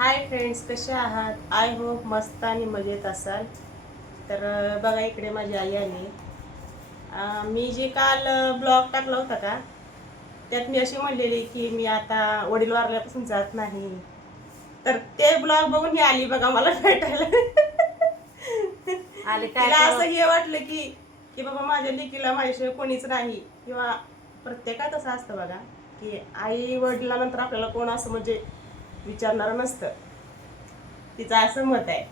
Hi friends, कसे आहात? I hope मस्त आणि मजेत असाल. तर बघा, इकडे माझी आई आली. मी जे काल ब्लॉग टाकला होता का, त्यात मी अशी म्हणलेली की मी आता वडील वारल्यापासून जात नाही. तर ते ब्लॉग बघून ही आली बघा मला भेटायला. आले काय तिला करू? असं हे वाटलं की की बाबा माझ्या लेकीला माझ्याशिवाय कोणीच नाही, किंवा प्रत्येकात असं असतं बघा की आई वडिलांनंतर आपल्याला कोण असं म्हणजे विचारणारं नसतं. तिचं असं मत आहे.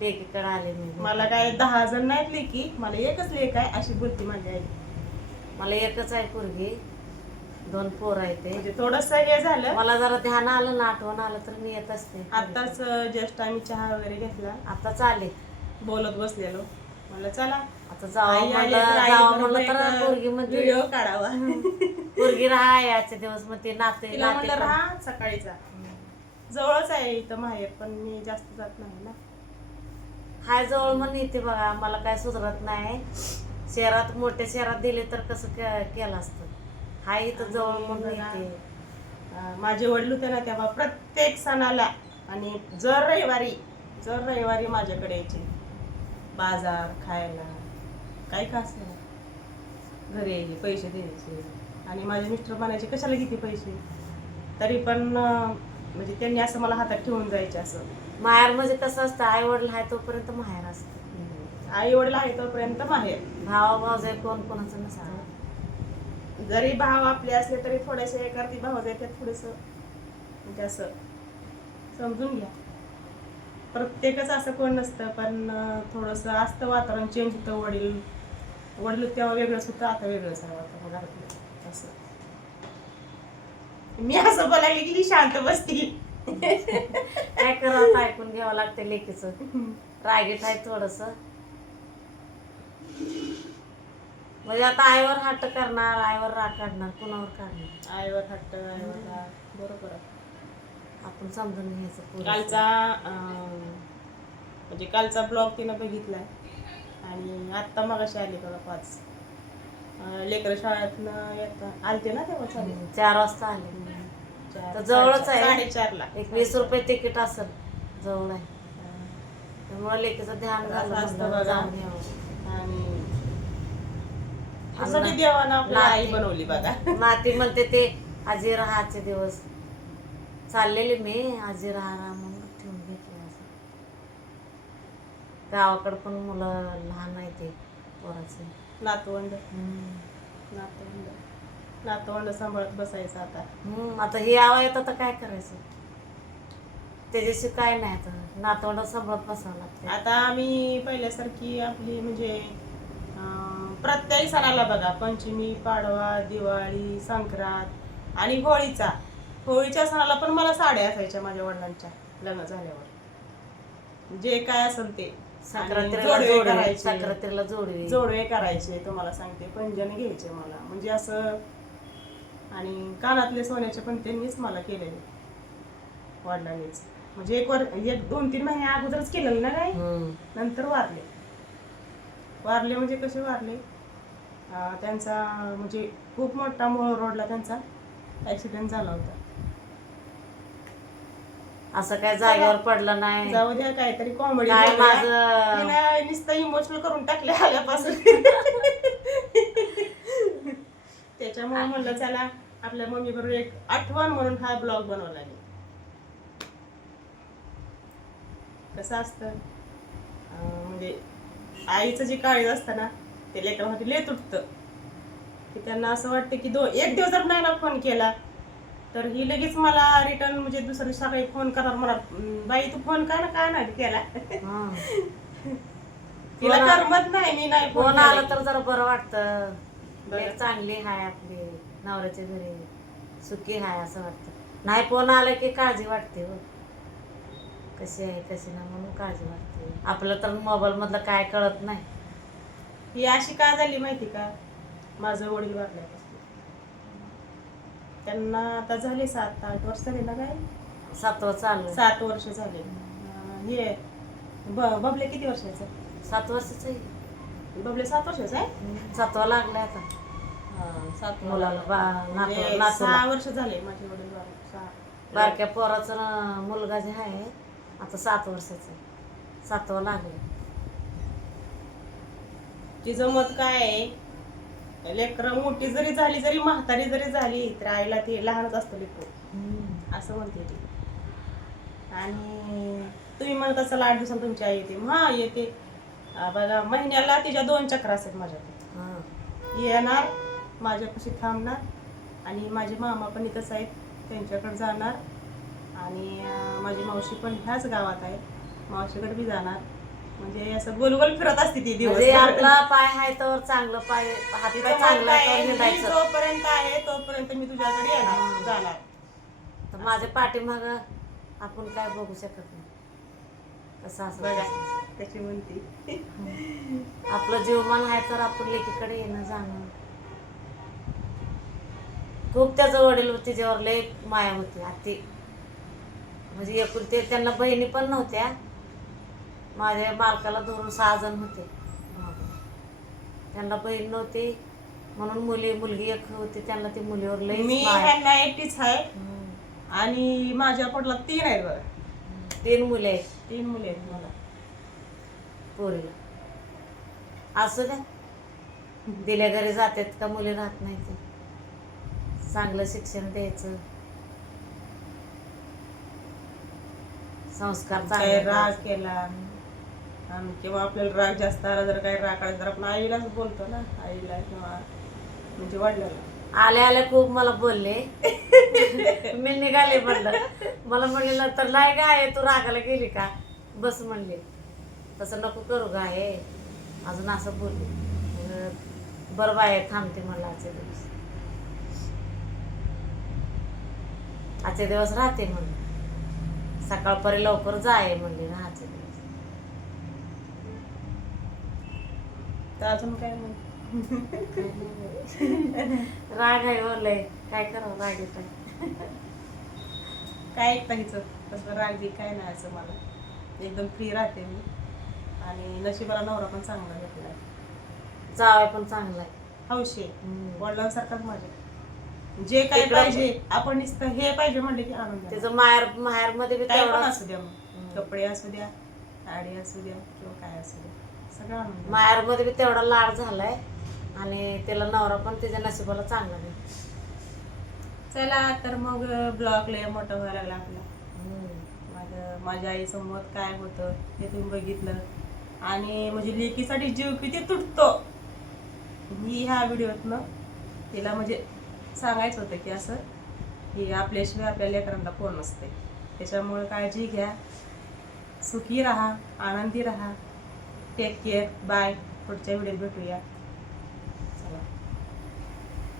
लेकीकडे आले मी. मला काय 10 जण नाहीत लेकी, मला एकच लेक आहे अशी बोलती माझी आई. मला एकच आहे पोरगी, 2 पोर आहे ते. म्हणजे थोडस हे झालं. मला जरा ध्यान आलं ना, आठवण आलं तर मी येत असते. आताच जस्ट आम्ही चहा वगैरे घेतला, आता चाले बोलत बसलेलो. म्हणलं चला आता आई जावं आली म्हणलं, तर आई जावं बरोबर म्हणलं तर एक पोरगी मध्ये व्हिडिओ काढावा. पोरगी राहा याचे दिवस मग ते नाते तिला म्हणलं नाते राहा, सकाळीचा जवळच आहे इथं माहेर, पण मी जास्त जात नाही ना. हाय जवळ म्हणून येते बघा. मला काय सुधरत नाही. शहरात, मोठ्या शहरात दिले तर कसं केलं असतं. हाय इथं जवळ म्हणून येते. माझे वडील होते ना तेव्हा प्रत्येक सणाला आणि जर रविवारी माझ्याकडे यायचे. बाजार खायला काही का असेल, घरी यायचे, पैसे द्यायचे. आणि माझे मिस्टर म्हणायचे कशाला किती पैसे, तरी पण म्हणजे त्यांनी असं मला हातात ठेवून जायचे. असं माहेर म्हणजे कसं असतं, आई वडील आहे तोपर्यंत माहेर असतं. आई वडील आहे तोपर्यंत माहेर. भाव भावजे कोण कोणाचं नसतं. जरी भाव आपले असले तरी थोडेसे एखादी भाव त्यात थोडस म्हणजे असं समजून घ्या. प्रत्येकच असं कोण नसतं, पण थोडंसं असतं, वातावरण चेंज होतं. वडील तेव्हा वेगळंच होतं, आता वेगळंच आहे वातावरण घरातलं. असं मी असं बोलायला की ही शांत बसती. काय करावं, ऐकून घ्यावं लागतं लेकीचं. रागीट आहे थोडस. म्हणजे आता आईवर हट्ट करणार, आईवर राग काढणार, कुणावर काढणार? आईवर हट्ट, आईवर राग. बरोबर आहे. आपण समजून घ्यायचं पोरीचं. म्हणजे कालचा ब्लॉग तिनं बघितलाय. आणि आत्ता मगाशी आली बघा 5. लेकरं शाळेतनं येता आलते ना तेव्हा चालेल 4 वाजता आले. तर जवळच आहे. 4:30ला एक 20 रुपये तिकीट असेल, जवळ आहे. त्यामुळे लेकीचं ध्यान झालं असं असतं म्हणलं बघा. जाऊन यावं. आणि ह्यासाठी देवानं आपल्याला आई बनवली बघा. नाती म्हणते ते आजी राहाचे दिवस चाललेले मी, आजी राहा म्हणून ठेवून घेतलं. असं गावाकडं पण मुलं लहान आहे ते पोराचे. नातवंड सांभाळत बसायचं आता. आता हे यावं येतं तर काय करायचं, त्याच्याशी काय नाही. आता नातवंड सांभाळत बसावं लागतं. आता आम्ही पहिल्यासारखी आपली म्हणजे प्रत्येक सणाला बघा, पंचमी, पाडवा, दिवाळी, संक्रांत आणि होळीच्या सणाला पण मला साड्या असायच्या माझ्या वडिलांच्या लग्न झाल्यावर. जे काय असेल ते संक्रांतीला जोडवे करायचे. तुम्हाला सांगते, पंजन घ्यायचे मला, म्हणजे असं. आणि कानातले सोन्याचे पण त्यांनीच मला केलेले, वडिलांनीच. म्हणजे एक 2-3 महिने अगोदरच केलेलं ना. काय नंतर वारले म्हणजे कसे वारले, त्यांचा म्हणजे खूप मोठा मोहोळ रोडला त्यांचा ऍक्सिडेंट झाला होता. असं काय जागेवर पडलं नाही. जाऊ द्या, काहीतरी कॉमेडी काय माझं नुसतं इमोशनल करून टाकले आल्यापासून. त्याच्यामुळे म्हणलं चला आपल्या मम्मी बरोबर एक आठवण म्हणून हा ब्लॉग बनवला. कसं असतं, म्हणजे आईचं जे काळीज असतं ना, ते लेकरांसाठी लय तुटतं. की त्यांना असं वाटतं की 1 दिवस जर नाही ना फोन केला तर ही लगेच मला रिटर्न म्हणजे दुसऱ्या दिवशी सकाळी फोन करणार, मला बाई तू फोन का ना काय नाही केला. तिला करमत नाही मी नाही फोन आला तर जरा बरं वाटतं. चांगली हाय आपली, नवऱ्याच्या घरी सुखी हाय असं वाटतं. नाही फोन आला की काळजी वाटते हो, कशी आहे कशी नाही म्हणून काळजी वाटते. आपलं तर मोबाईल मधलं काय कळत नाही. ही अशी का झाली माहिती का, माझं वडील वारल्यापासून त्यांना आता झाले 7-8 वर्ष झाले ना. काय 7 चालू 7 वर्ष झाले. हे बबले किती वर्षाचं? 7 वर्षाचं आहे बबले 7 वर्षाचं आहे. 7वा लागलाय आता. 7 मुलाला 6 वर्ष झाले माझे वडील वारले. बारक्या पोराचा मुलगा जे आहे आता 7 वर्षाचा आहे. 7वं लागलं. तिचं मत काय आहे, लेकरं मोठी जरी झाली जरी म्हातारी जरी झाली तर आईला ती लहानच असतं लेकरू असं म्हणते ती. आणि तुम्ही म्हणत असाल 8 दिवसांनी तुमची आई येते. हा येते. बघा महिन्याला तिच्या 2 चक्र असतात माझ्याकडे. हां. येणार माझ्यापाशी थांबणार आणि माझे मामा पण इथंच आहेत त्यांच्याकडे जाणार आणि माझी मावशी पण ह्याच गावात आहे मावशीकडे बी जाणार. म्हणजे असं गोल गोल फिरत असते ती दिवस. म्हणजे आपला पाय आहे तर चांगलं पाय हात तिचं पाय मत चांगला काय आहे आहे, तर मी निघायचं. जोपर्यंत आहे तोपर्यंत मी तुझ्याकडे येणार जाणार. तर माझ्या पाठीमाग आपण काय बघू शकत नाही कसं असं बघा तसं. त्याची म्हणते. आपलं जीवमान आहे तर आपण लेकीकडे येणं जाणं. खूप त्याचं वडील तिच्यावर लय माया होती आती. म्हणजे एकुलते त्यांना बहिणी पण नव्हत्या. माझ्या मालकाला धरून 6 जण होते. त्यांना बहीण नव्हती म्हणून मुलगी एक होती त्यांना ती मुलीवर लय मी ह्यांना एकटीच आहे आणि माझ्या पोटला 3 आहेत बघा. 3 मुले आहेत 3 मुले आहेत मला. पोरीला. असू द्या दिल्या घरी जातात का मुली राहत नाही ते. चांगलं शिक्षण द्यायचं. संस्कार काय चांगले राग करायचे. केला आणि किंवा आपल्याला राग जास्त आला जर काही राग आला तर आपण आईलाच बोलतो ना. आईला किंवा म्हणजे वडिलांना. आल्या आल्या खूप मला बोलले. मी निघाले म्हणलं. मला म्हणले नंतर नाही गाय तू रागाला गेली का बस म्हणले. तसं नको करू गाय अजून असं बोलले. मग बरं बाय थांबते मला आजचे दिवस. आजचे दिवस राहते म्हणलं. सकाळपर्यंत लवकर जाय म्हणले ना आजचे दिवस. तर अजून काय म्हण. राग आहे बोलले काय करावं राग येत आहे. काय ऐकता हिचं तसं रागी काय नाही असं मला. एकदम फ्री राहते मी आणि नशिबाला नवरा पण चांगला भेटला. जावं पण चांगलं आहे. हौशी आहे वडिलांसारखाच माझ्या. जे काय तिकडं पाहिजे आपण नुसतं हे पाहिजे म्हणले की आणून द्या. त्याचं माहेर मध्ये बी काय पण तेवढंच. असू द्या मग कपडे असू द्या साडी असू द्या किंवा काय असू द्या सगळं आणून द्या. माहेर मध्ये बी तेवढा लाड झालाय आणि त्याला नवरा पण त्याच्या नशिबाला चांगला नाही. चला तर मग ब्लॉग लय मोठा व्हायला लागला आपला. माझ्या आईचं मत काय होतं ते तुम्ही बघितलं आणि म्हणजे लेकीसाठी जीव किती तुटतो ही ह्या व्हिडिओतनं तिला म्हणजे सांगायचं होतं की असं की आपल्याशिवाय आपल्या लेकरांना कोण नसते. त्याच्यामुळे काळजी घ्या. सुखी राहा आनंदी राहा. Take care. बाय. पुढच्या व्हिडिओत भेटूया.